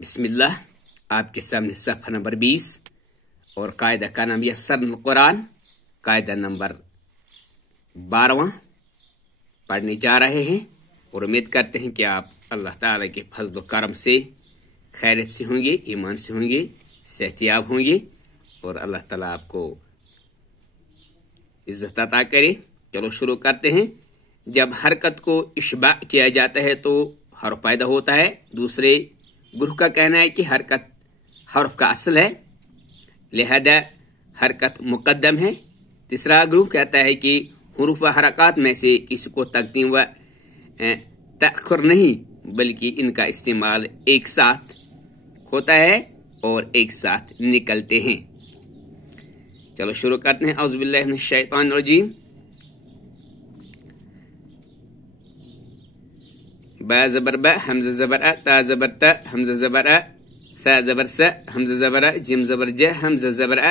बिस्मिल्लाह। आपके सामने सफ़ा नंबर 20 और कायदा का नाम यस्सरनुल कुरान, कायदा नंबर 12 पढ़ने जा रहे हैं और उम्मीद करते हैं कि आप अल्लाह ताला के फजल करम से खैरियत से होंगे, ईमान से होंगे, सेहतियाब होंगे और अल्लाह ताला आपको इज्जत अता करे। चलो शुरू करते हैं। जब हरकत को इशबा किया जाता है तो हर्फ पैदा होता है। दूसरे ग्रुप का कहना है कि हरकत हर्फ का असल है, लिहाजा हरकत मुकद्दम है। तीसरा ग्रुप कहता है कि हुरूफ व हरकत में से किसी को तक़दीम व तअख़ुर नहीं, बल्कि इनका इस्तेमाल एक साथ होता है और एक साथ निकलते हैं। चलो शुरू करते हैं। औज़ु बिल्लाहि मिनश शैतानिर रजीम। बा ज़बर ब, हमज़ा ज़बर अ, ता ज़बर त, हमज़ा ज़बर अ, सा ज़बर स, हमज़ा ज़बर अ, जिम ज़बर ज, हमज़ा ज़बर अ,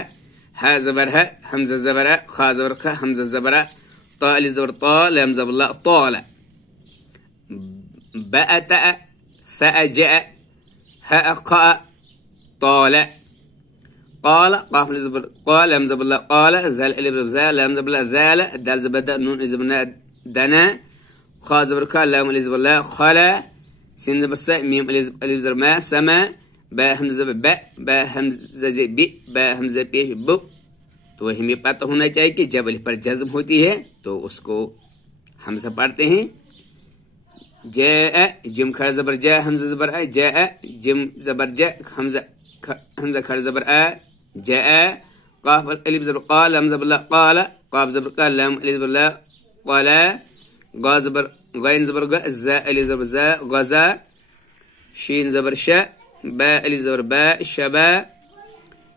हा ज़बर ह, हमज़ा ज़बर अ, खा ज़बर ख, हमज़ा ज़बर अ, ता अलिफ ज़बर ता, लाम ज़बर ला, ताला। ब अ त अ, फ अ ज अ, ह अ ख अ, ताला। قال قاف الزبر قال لام زبر لا قال زال الف زال لام زبر لا زال دال زبر د نون زبر دنا خا زبر ك لام الف زبر لا خلا سين زبر س ميم الف زبر ما سما با همزه زبر ب با همزه ز ب با همزه पेश ब। तो हमें पता होना चाहिए कि जब अलिफ पर जज्म होती है तो उसको हमजा पढ़ते हैं। ज जिम खर जबर ज, हमजा जबर अ, ज जिम जबर ज, हमजा खर जबर अ, جاء قاف الف زبر قال لام زبر لا قال قاف زبر قال لام الف زبر لا قال غا زبر غين زبر غ زاء الف زبر زاء غزا شين زبر شاء باء الف زبر باء شبا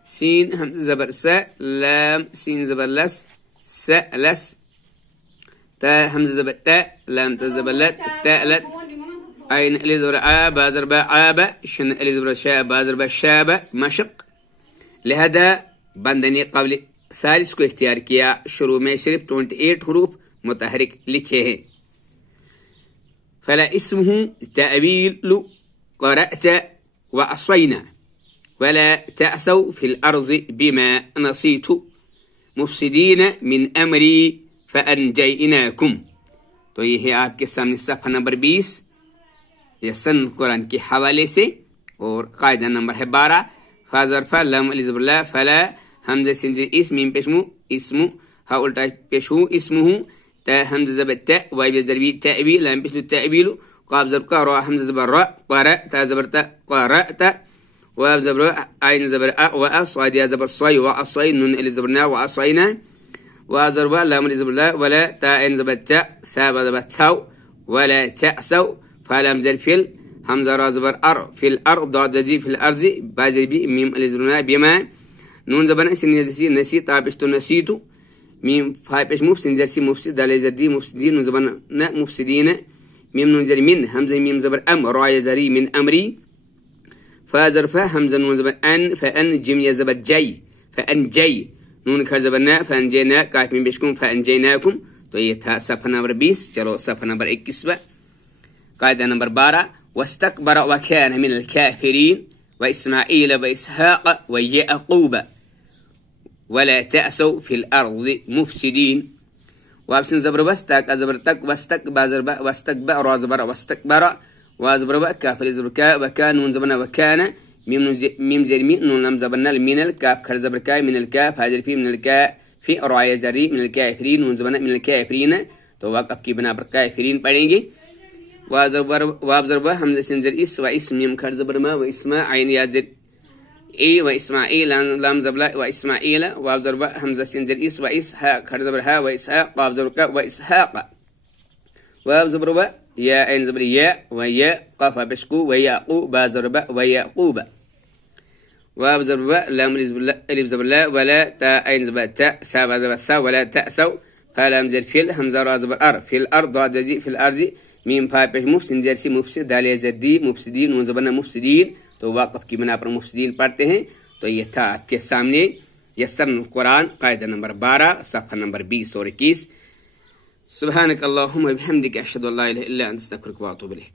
سين هم زبر س لام سين زبر لس س لس تاء همزه زبر تاء لام تاء زبر لت تاء لت عين الف زبر ع با زبر با عاب شن الف زبر شاء با زبر با شاب مشق। लिहाजा बंदे ने क़ब्ल सालिस को इख्तियार किया। शुरू में सिर्फ 28 हुरूफ मुतहरिक लिखे हैं। फला इस्मुहु तअवीलु क़रअत व असयना वला तअसौ फिल अर्ज़ि बिमा नसीतु मुफ़्सिदीन मिन अमरी फ़अनजयनाकुम। तो ये है आपके सामने सफ़ा नंबर 20 यस्सरनुल कुरान के हवाले से और कायदा नंबर है 12। फाजर फा लम अलिफ ज़बर ला फला हमज़ा सिन इस्म मीम पेशमु इस्मु हा उल्टा पेशहु इस्मुहु ता हमज़ा ज़बर ता वाई ज़रबी तावील लम पेशलु तावीलु क़ाफ ज़बर क़ा रा हमज़ा ज़बर रा क़रा ता ज़बर ता क़रअता वाव ज़बर आइन ज़बर अ व अ स्वाद या ज़बर स्वाई व अस्वाई नून अलिफ ज़बर ना व अस्वाइना वा ज़रब लम अलिफ ज़बर ला वला ता आइन ज़बर ता सा ज़बर थाउ वला तअसौ फलम ज़रफिल हमजा रा ज़बर अर फिल अर दाद जी फिल अर्ज़ि बाज़ी बी मीम अलिफ ज़बर ना बिमा नून ज़बर सिन नसी नसी ता पेश तो नसीतु मीम फा पेश मुफ़सिन ज़रसी मुफ़सिद दाल ज़रदी मुफ़सिदीन नून ज़बर न मुफ़सिदीन मीम नून ज़र मिन हमजा मीम ज़बर अम रा ज़री मिन अमरी फा ज़रफा हमजा नून ज़बर अन फ़अन जिम या ज़बर जय फ़अन जय नून खर ज़बर ना फ़अनजयना काफ में पेशकुम फ़अनजयनाकुम। तो ये था सफ़ा नंबर 20। चलो सफ़ा नंबर 21 पर कायदा नंबर 12। वस्तकबर वकान मिनल काफिरीन व इस्माईल व इसहाक व याक़ूब वला तअसौ फिल अर्ज़ि मुफ़सिदीन। वापसिन ज़बर वस्तक ज़बर तक वस्तक बाज़र ब वस्तक ब रा ज़बर वस्तकबर वा ज़बर व काफ ज़बर का व का नून ज़बर वकान मीम ज़र मी नून लम ज़बर नल मिनल काफ खर ज़बर का मिनल काफ हाज़िर फी मिनल का फी रा ज़री मिनल काफिरीन नून ज़बर मिनल काफिरीन। तो वक़फ़ की बिना पर काफिरीन पढ़ेंगे। वाव ज़बर हमज़ा सिन ज़र इस व इस मीम खर ज़बर मा व इस्मा आइन या ज़र ए व इस्माईल लाम ज़बर व इस्माईल वाव ज़बर हमज़ा सिन ज़र इस व इस हा खर ज़बर हा व इसहा क़ाफ ज़बर का व इसहाक वाव ज़बर व या आइन ज़बर या व या क़ाफ पेशकु व याक़ू बा ज़बर व याक़ूब वाव ज़बर व लाम अलिफ ज़बर ला वला ता आइन ज़बर ता सा बा ज़बर सा वला तअसौ फलम ज़र फिल हमज़ा रा ज़बर अर फिल अर दाद जी फिल अर्ज़ि मीम फा पेश मुफ़सिन ज़रसी मुफ़सिद दाल ज़रदी मुफ़सिदीन नून ज़बर मुफ़सिदीन। तो वाक़फ़ की बिना पर मुफ़सिदीन पढ़ते हैं। तो ये था आपके सामने यस्सरनुल कुरान कायदा नंबर 12 सफ़ा नंबर 20 और 21। सुब्हानक अल्लाहुम्मा व बिहम्दिक अशहदु अल्ला इलाहा इल्ला अंता अस्तग़फिरुका व अतूबु इलैक।